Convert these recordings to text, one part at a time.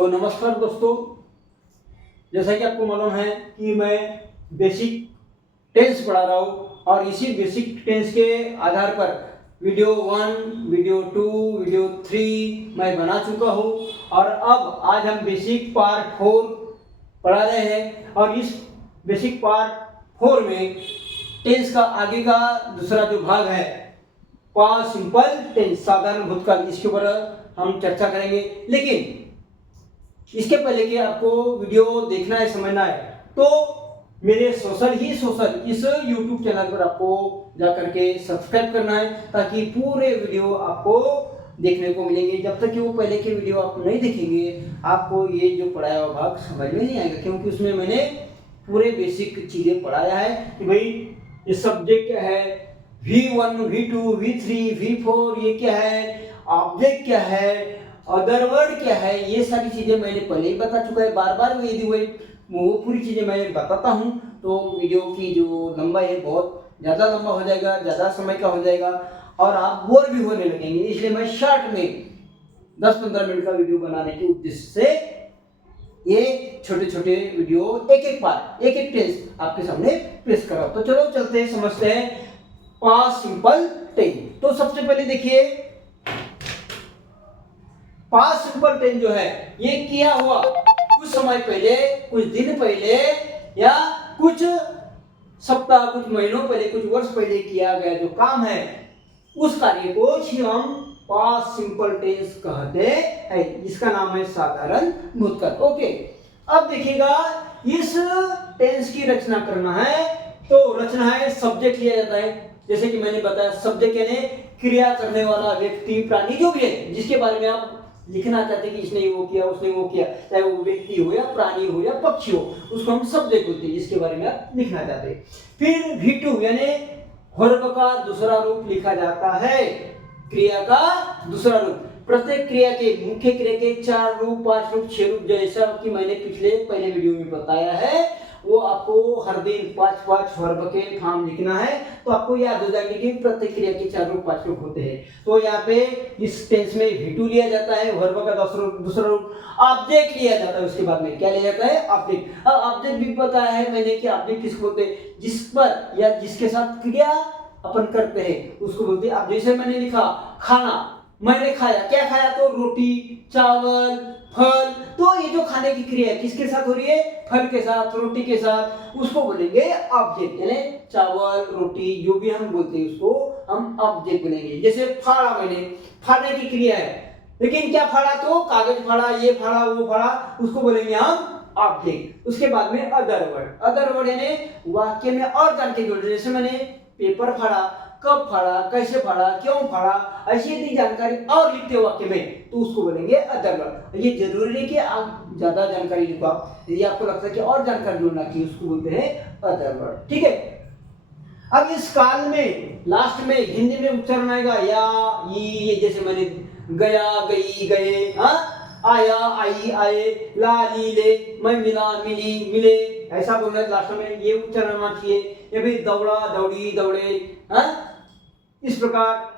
तो नमस्कार दोस्तों, जैसा कि आपको मालूम है कि मैं बेसिक टेंस पढ़ा रहा हूँ और इसी बेसिक टेंस के आधार पर वीडियो 1, वीडियो 2, वीडियो 3 मैं बना चुका हूँ और अब आज हम बेसिक पार्ट 4 पढ़ा रहे हैं। और इस बेसिक पार्ट 4 में टेंस का आगे का दूसरा जो भाग है पास्ट सिंपल टेंस, साधारण भूतकाल, इसके ऊपर हम चर्चा करेंगे। लेकिन इसके पहले कि आपको वीडियो देखना है, समझना है, तो मेरे सोशल इस YouTube चैनल पर आपको जाकर के सब्सक्राइब करना है ताकि पूरे वीडियो आपको देखने को मिलेंगे। जब तक कि वो पहले के वीडियो आप नहीं देखेंगे आपको ये जो पढ़ाया हुआ भाग समझ में नहीं आएगा, क्योंकि उसमें मैंने पूरे बेसिक चीज़ें पढ़ाया है कि भाई ये सब्जेक्ट क्या है, V1, V2, V3, V4 ये क्या है, ऑब्जेक्ट क्या है, अदर वर्ड क्या है, ये सारी चीजें मैंने पहले ही बता चुका है। बार बार यदि वो पूरी चीजें मैं बताता हूँ तो वीडियो की जो लंबाई है बहुत ज़्यादा लंबा हो जाएगा, ज़्यादा समय का हो जाएगा और आप बोर भी होने लगेंगे। इसलिए मैं शॉर्ट में 10-15 मिनट का वीडियो बनाने के उद्देश्य से ये छोटे छोटे वीडियो एक बार एक टेंस आपके सामने पेश कर रहा हूँ। तो चलो चलते हैं, समझते हैं पास्ट सिंपल टेंस। तो सबसे पहले देखिए, पास्ट सिंपल टेंस जो है ये किया हुआ कुछ समय पहले, कुछ दिन पहले या कुछ सप्ताह, कुछ महीनों पहले, कुछ वर्ष पहले किया गया जो काम है उस कार्य को ही हम पास्ट सिंपल टेंस कहते हैं। इसका नाम है साधारण भूतकाल। ओके, अब देखिएगा इस टेंस की रचना करना है तो रचना है, सब्जेक्ट लिया जाता है। जैसे कि मैंने बताया सब्जेक्ट यानी क्रिया करने वाला व्यक्ति, प्राणी, जो भी है जिसके बारे में आप लिखना चाहते हैं कि इसने वो किया, उसने वो किया, चाहे वो व्यक्ति हो या प्राणी हो या पक्षी हो, उसको हम सब्जेक्ट बोलते हैं जिसके बारे में आप लिखना चाहते हैं। फिर V2 यानी वर्ब का दूसरा रूप लिखा जाता है, क्रिया का दूसरा रूप। प्रत्येक क्रिया के, मुख्य क्रिया के 4 रूप, 5 रूप, 6 रूप, जैसा कि मैंने पहले वीडियो में बताया है, वो आपको हर दिन 5-5 वर्ब के फॉर्म लिखना है तो आपको याद हो जाएगा कि प्रत्येक क्रिया के 4 रूप, 5 रूप होते हैं। तो यहाँ पे इस टेंस में V2 लिया जाता है, वर्ब का दूसरा रूप। ऑब्जेक्ट लिया जाता है, उसके बाद में क्या लिया जाता है, ऑब्जेक्ट। अब ऑब्जेक्ट भी बताया है मैंने कि ऑब्जेक्ट किसको बोलते हैं, जिस पर या जिसके साथ क्रिया अपन करते हैं उसको बोलते हैं। अब जैसे मैंने लिखा खाना, मैंने खाया, क्या खाया, तो रोटी, चावल, फल, तो ये जो खाने की क्रिया है किसके साथ हो रही है, फल के साथ, रोटी के साथ, उसको बोलेंगे ऑब्जेक्ट। यानी चावल, रोटी जो भी हम बोलते हैं उसको हम ऑब्जेक्ट बोलेंगे। जैसे फाड़ा, मैंने फाड़ने की क्रिया है, लेकिन क्या फाड़ा, तो कागज फाड़ा, ये फाड़ा, वो फाड़ा, उसको बोलेंगे हम ऑब्जेक्ट। उसके बाद में अदर वर्ड यानी वाक्य में और जानकारी जोड़, जैसे मैंने पेपर फाड़ा, कब फाड़ा, कैसे फाड़ा, क्यों फाड़ा, ऐसी यदि जानकारी और लिखते हो वाक्य में तो उसको बोलेंगे अदर वर्ड। ये जरूरी नहीं कि आप ज्यादा जानकारी लिखो, यदि आपको लगता है कि और जानकारी जोड़ना चाहिए उसको बोलते हैं अदर वर्ड। ठीक है, अब इस काल में लास्ट में हिंदी में उच्चारण आएगा या, ये जैसे मैंने गया, गई, गए, आया, आई, आए, ला, ली, ले, मैं मिला, मिली, मिले, ऐसा बोलना है लास्ट में, ये उच्चारण आना चाहिए। या फिर दौड़ा, दौड़ी, दौड़े, इस प्रकार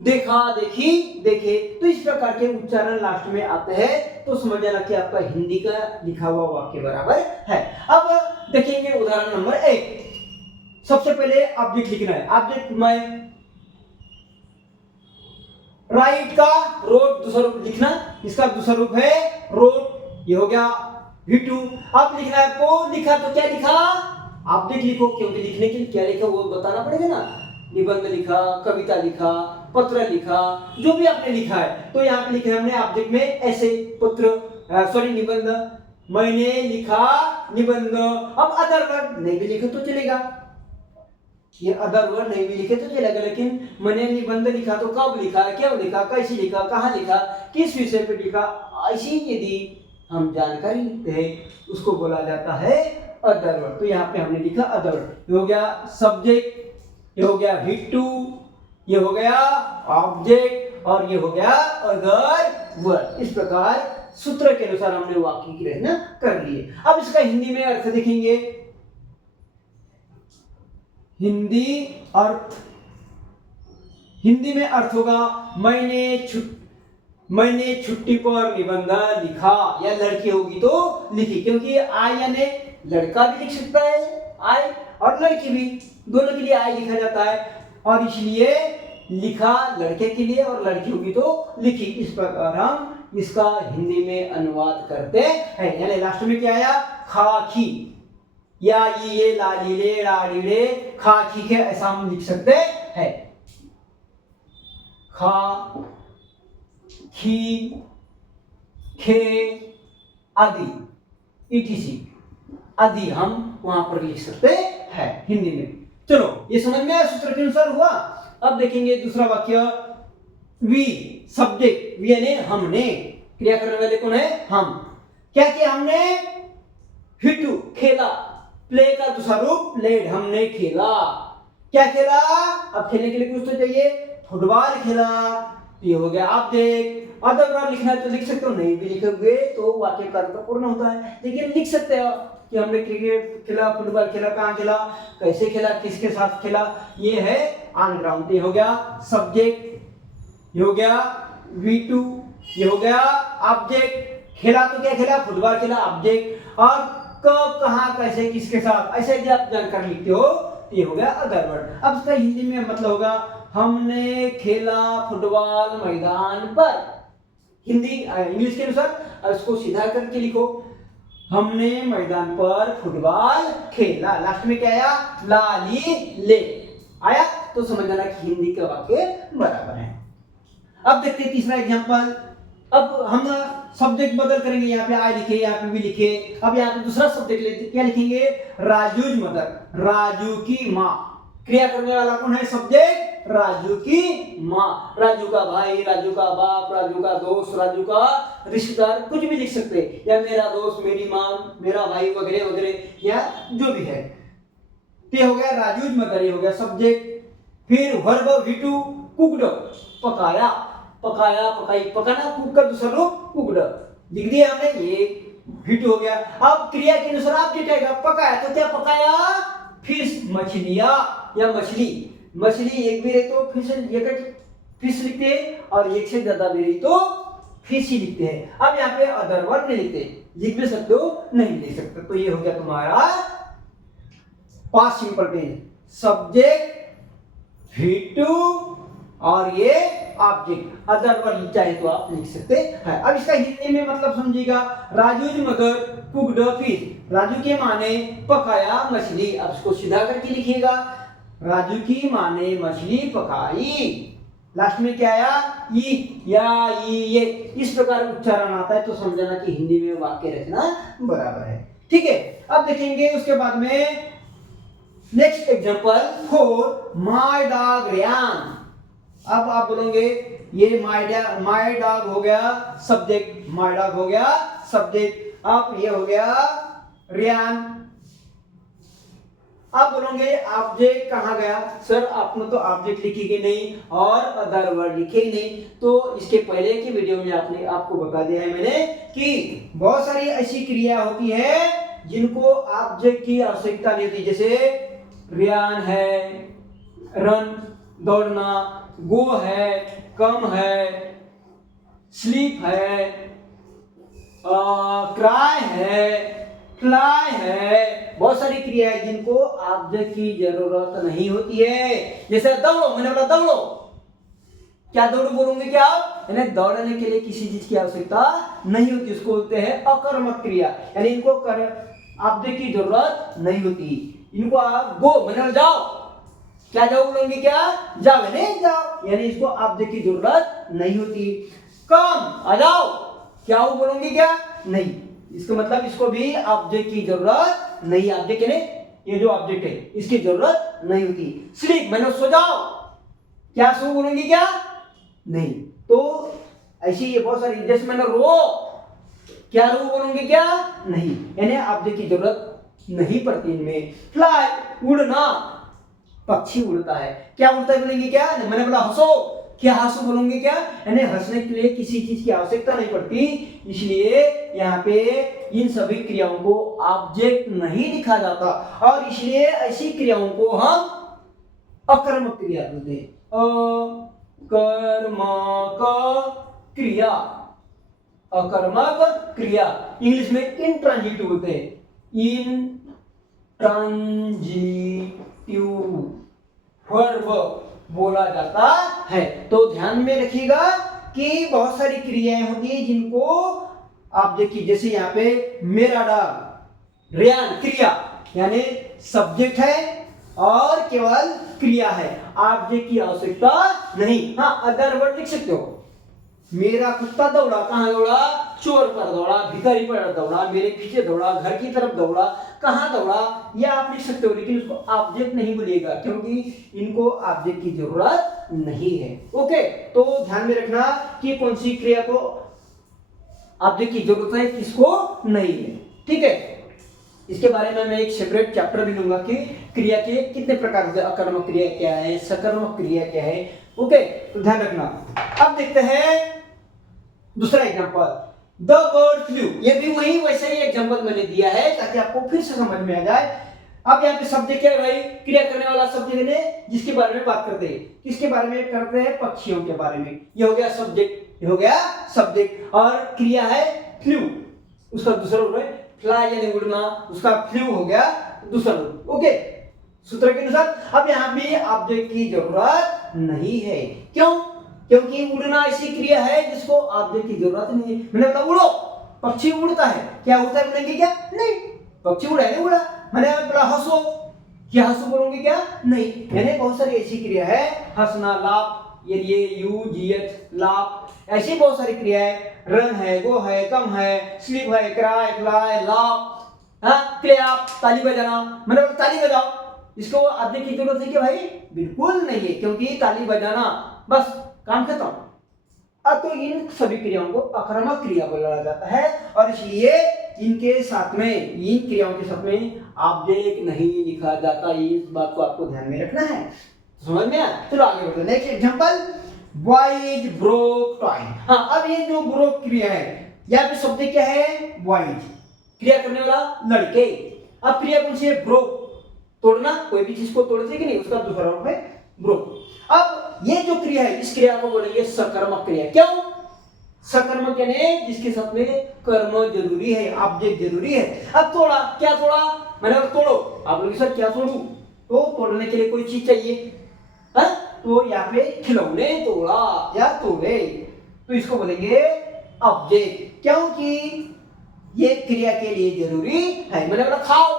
देखा, देखी, देखे, तो इस प्रकार के उच्चारण लास्ट में आते हैं तो समझ जाना कि आपका हिंदी का लिखा हुआ वाक्य बराबर है। अब देखेंगे उदाहरण नंबर 1। सबसे पहले ऑब्जेक्ट लिखना है। ऑब्जेक्ट में राइट का रोड दूसरा रूप लिखना, इसका दूसरा रूप है रोड, ये हो गया V2। अब लिखना है आपको, लिखा तो क्या लिखा, ऑब्जेक्ट लिखो, क्योंकि लिखने के लिए क्या लिखा वो बताना पड़ेगा ना। निबंध लिखा, कविता लिखा, पत्र लिखा, जो भी आपने लिखा है तो यहाँ पे लिखा है हमने ऑब्जेक्ट में ऐसे पत्र, निबंध, मैंने लिखा निबंध। अब अदर वर्ड नहीं भी लिखे तो चलेगा, ये अदर वर्ड नहीं भी लिखे तो चलेगा, लेकिन मैंने निबंध लिखा तो कब लिखा, क्यों लिखा, कैसे लिखा, कहाँ लिखा, किस विषय पे लिखा, ऐसी यदि हम जानकारी लिखते हैं उसको बोला जाता है अदर वर्ड। तो यहाँ पे हमने लिखा अदर वर्ड, ये हो गया सब्जेक्ट, ये हो गया V2, ये हो गया ऑब्जेक्ट और ये हो गया अदर वर्ड। इस प्रकार सूत्र के अनुसार हमने वाक्य की रचना कर ली है। अब इसका हिंदी में अर्थ देखेंगे। हिंदी में अर्थ होगा, मैंने मैंने छुट्टी पर निबंध लिखा, या लड़की होगी तो लिखी, क्योंकि आई यानी लड़का भी लिख सकता है आई, और लड़की भी, दोनों के लिए आई लिखा जाता है, और इसलिए लिखा लड़के के लिए और लड़की होगी तो लिखी। इस प्रकार हम इसका हिंदी में अनुवाद करते हैं। यानी लास्ट में क्या आया, खाकी, या ये लालीले लाड़ीले खाकी के, ऐसा हम लिख सकते हैं। खा, खी, खे आदि इटीसी आदि हम वहां पर लिख सकते हैं हिंदी में। चलो ये समझ में आया, सूत्र के अनुसार हुआ। अब देखेंगे दूसरा वाक्य, वी सब्जेक्ट, वी यानी हमने, क्रिया करने वाले कौन है, हम। क्या किया हमने, हिटू खेला, प्ले का दूसरा रूप प्लेड, हमने खेला। क्या खेला, अब खेलने के लिए कुछ तो चाहिए, फुटबॉल खेला, ये हो गया ऑब्जेक्ट। अदर बार लिखना है तो लिख सकते हो, नहीं भी लिखोगे तो वाक्य का अर्थ पूर्ण होता है, लेकिन लिख सकते हो कि हमने क्रिकेट खेला, फुटबॉल खेला, कहाँ खेला, कैसे खेला, किसके साथ खेला, ये है ऑन ग्राउंड। ये हो गया सब्जेक्ट, ये हो गया V2, ये हो गया ऑब्जेक्ट। खेला तो क्या खेला, फुटबॉल खेला, ऑब्जेक्ट। और कब, कहाँ, कैसे, किसके साथ, ऐसे जब आप जानकारी लिखते हो तो ये हो गया अदर वर्ड। अब इसका हिंदी में मतलब होगा, हमने खेला फुटबॉल मैदान पर। हिंदी इंग्लिश के अनुसार इसको सीधा करके लिखो, हमने मैदान पर फुटबॉल खेला। लास्ट में क्या आया, लाली ले आया, तो समझ जाना कि हिंदी का वाक्य बराबर है। अब देखते हैं तीसरा एग्जांपल। अब हम सब्जेक्ट बदल करेंगे, यहाँ पे आई लिखे, यहाँ पे भी लिखे। अब यहाँ पे दूसरा सब्जेक्ट लेते, क्या लिखेंगे, राजूज मदर, राजू की माँ। क्रिया करने वाला कौन है, सब्जेक्ट राजू की माँ। राजू का भाई, राजू का बाप, राजू का दोस्त, राजू का रिश्तेदार, कुछ भी लिख सकते हैं, या मेरा दोस्त, मेरी माँ, मेरा भाई वगैरह वगैरह, या जो भी है। ये हो गया राजूज मदर, ये हो गया सब्जेक्ट। फिर वर्ब V2 कुकड, पकाया, पकाया, पकाई, पकाना, कुक का दूसरा रूप कुकड लिख दिया हमने, ये V2 हो गया। अब क्रिया के अनुसार ऑब्जेक्ट आएगा, पकाया तो क्या पकाया, फिश, मछलियां या मछली। मछली एक भी रही तो फिश, फिश लिखते हैं, और एक से ज्यादा भी रही तो फिश ही लिखते हैं। अब यहाँ पे अदर वर्ड नहीं लिखते, लिख भी सकते हो, नहीं लिख सकते। तो ये हो गया तुम्हारा past simple tense, subject V2 और ये ऑब्जेक्ट। अदर वर्ड चाहे तो आप लिख सकते हैं। अब इसका हिंदी में मतलब समझिएगा, Raju's mother cooked fish, Raju के माने पकाया मछली। अब इसको सीधा करके लिखिएगा, राजू की माँ ने मछली पकाई। लास्ट में क्या आया, ई या ई ये, इस प्रकार उच्चारण आता है तो समझना कि हिंदी में वाक्य रचना बराबर है। ठीक है, अब देखेंगे उसके बाद में next example for my dog Ryan. अब आप बोलोगे ये माय डॉग हो गया सब्जेक्ट, माय डॉग हो गया सब्जेक्ट। अब ये हो गया रियान। आप बोलोगे ऑब्जेक्ट कहाँ गया, सर आपने तो ऑब्जेक्ट लिखेगी नहीं और अदर वर्ड लिखेगी नहीं। तो इसके पहले की वीडियो में आपको बता दिया है मैंने कि बहुत सारी ऐसी क्रिया होती है जिनको ऑब्जेक्ट की आवश्यकता नहीं होती, जैसे रियान है, रन दौड़ना, गो है, कम है, स्लीप है, क्राई है, फ्लाई है। बहुत सारी क्रिया है जिनको ऑब्जेक्ट की जरूरत नहीं होती है। जैसे दौड़ो, मैंने बोला दौड़ो, क्या दौड़ो बोलोगे क्या आप, यानी दौड़ने के लिए किसी चीज की आवश्यकता नहीं होती, उसको बोलते हैं अकर्मक क्रिया, यानी इनको ऑब्जेक्ट की जरूरत नहीं होती। इनको आप गो, मैंने जाओ, क्या जाओ बोलोगे क्या, जाओ नहीं जाओ, यानी इसको ऑब्जेक्ट की जरूरत नहीं होती। कम आ जाओ, क्या हो बोलोगे क्या, नहीं, इसका मतलब इसको भी ऑब्जेक्ट की जरूरत नहीं, ऑब्जेक्ट यानी ये जो ऑब्जेक्ट है इसकी जरूरत नहीं होती। स्लीप मैंने सो जाओ, क्या सो बोलेंगे क्या, नहीं। तो ऐसी ये बहुत सारी, जैसे मैंने रो, क्या रो बोलेंगे क्या, नहीं, यानी ऑब्जेक्ट की जरूरत नहीं पड़ती इनमें। फ्लाई उड़ना, पक्षी उड़ता है, क्या उड़ता है बोलेंगे क्या, मैंने बोला हंसो, क्या हंसो बोलोगे क्या, यानी हंसने के लिए किसी चीज की आवश्यकता नहीं पड़ती, इसलिए यहाँ पे इन सभी क्रियाओं को ऑब्जेक्ट नहीं लिखा जाता और इसलिए ऐसी क्रियाओं को हम अकर्मक क्रिया बोलते हैं। अकर्मक क्रिया, अकर्मक क्रिया, इंग्लिश में इंट्रांजिटिव बोलते हैं, इंट्रांजिटिव वर्ब बोला जाता है। तो ध्यान में रखिएगा कि बहुत सारी क्रियाएं होती है जिनको आप देखिए, जैसे यहाँ पे मेरा डॉग, रेयान क्रिया यानी सब्जेक्ट है और केवल क्रिया है, ऑब्जेक्ट की आवश्यकता नहीं। हाँ, अदर वर्ड लिख सकते हो, मेरा कुत्ता दौड़ा, कहाँ दौड़ा, चोर पर दौड़ा, भिखारी पर दौड़ा, मेरे पीछे दौड़ा, घर की तरफ दौड़ा, कहाँ दौड़ा, यह आप लिख सकते हो, लेकिन उसको ऑब्जेक्ट नहीं बोलिएगा क्योंकि इनको ऑब्जेक्ट की जरूरत नहीं है। ओके, तो ध्यान में रखना कि कौन सी क्रिया को ऑब्जेक्ट की जरूरत है, किसको नहीं है। ठीक है, इसके बारे में मैं एक सेपरेट चैप्टर भी लूंगा कि क्रिया के कितने प्रकार होते हैं, अकर्मक क्रिया क्या है, सकर्मक क्रिया क्या है। ओके, तो ध्यान रखना। अब देखते हैं दूसरा एग्जांपल, द बर्ड फ्लू। ये भी वही वैसा ही एग्जांपल मैंने दिया है ताकि आपको फिर से समझ में आ जाए। अब यहाँ पे सब्जेक्ट क्या है भाई, क्रिया करने वाला सब्जेक्ट है जिसके बारे में बात करते हैं, किसके बारे में करते हैं, पक्षियों के बारे में। ये हो गया सब्जेक्ट, ये हो गया सब्जेक्ट, और क्रिया है फ्लू, उसका दूसरा रूप है फ्लाई यानी उड़ना, उसका फ्लू हो गया दूसरा रूप। ओके, सूत्र के अनुसार अब यहाँ भी ऑब्जेक्ट की जरूरत नहीं है। क्यों? क्योंकि उड़ना ऐसी क्रिया है जिसको ऑब्जेक्ट की जरूरत नहीं है। मैंने बोला उड़ो, पक्षी उड़ता है, क्या उड़ता है बोलेंगे क्या? नहीं, पक्षी उड़ा नहीं उड़ा। मैंने बोला हंसो, क्या हंसो बोलोगे क्या? नहीं। यानी बहुत सारी ऐसी क्रिया है, हंसना, लाफ, ये UGH लाफ, ऐसी बहुत सारी क्रिया है, रन है, गो है, कम है, स्लीप है, क्राई, फ्लाई, लाफ, हाँ, क्लैप, ताली बजाना। मैंने बोला ताली बजाओ, इसको ऑब्जेक्ट की जरूरत है क्या भाई? बिल्कुल नहीं है, क्योंकि ताली बजाना बस काम खत्म। अब तो इन सभी क्रियाओं को अकर्मक क्रिया बोला जाता है और इसलिए इनके साथ में, इन क्रियाओं के साथ में ऑब्जेक्ट नहीं लिखा जाता। इस बात को आपको ध्यान में रखना है, समझ में आया? चलो आगे बढ़ते हैं। Next example, boys broke toy. हाँ, अब ये जो ब्रोक क्रिया है, यहाँ पे शब्द क्या है? बॉयज, क्रिया करने वाला लड़के। अब क्रिया कौन सी है? ब्रोक, तोड़ना, कोई भी चीज को तोड़ते कि नहीं, उसका दूसरा रूप है ब्रोक। अब ये जो क्रिया है, इस क्रिया को बोलेंगे सकर्मक क्रिया। क्यों? सकर्मक यानी जिसके साथ में कर्म जरूरी है, ऑब्जेक्ट जरूरी है। अब तोड़ा, क्या तोड़ा? मैंने तोड़ो, आप लोग सर क्या तोड़ू? तो तोड़ने के लिए कोई चीज चाहिए, है? तो यहाँ पे खिलौने तोड़ा या तोड़े, तो इसको बोलेंगे ऑब्जेक्ट, क्योंकि ये क्रिया के लिए जरूरी है। मैंने बोला खाओ,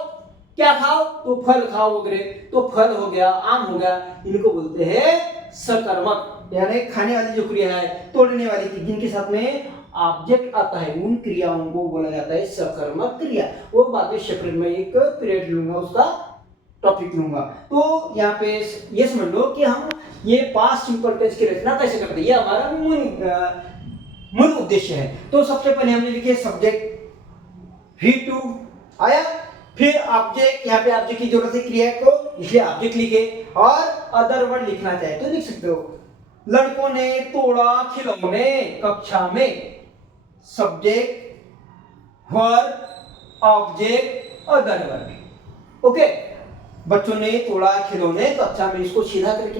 क्या खाओ? तो फल खाओ वगैरह, तो फल हो गया, आम हो गया, इनको बोलते हैं सकर्मक, यानी खाने वाली जो क्रिया है, तोड़ने वाली की, जिनके साथ में ऑब्जेक्ट आता है, उन क्रियाओं को बोला जाता है सकर्मक क्रिया। वो बाद में सेपरेट में एक पीरियड लूंगा, उसका टॉपिक लूंगा। तो यहाँ पे ये समझ लो कि हम ये पास्ट सिंपल टेंस की रचना कैसे करते हैं, ये हमारा मूल उद्देश्य है। तो सबसे पहले हमने लिखे सब्जेक्ट, V2 आया, फिर ऑब्जेक्ट, यहाँ पे ऑब्जेक्ट की जरूरत है क्रिया को, इसलिए ऑब्जेक्ट लिखे, और अदर वर्ड लिखना चाहे तो लिख सकते हो। लड़कों ने तोड़ा खिलौने कक्षा में, subject, verb, object, other word. Okay, बच्चों ने तोड़ा खिलौने कक्षा में, इसको सीधा करके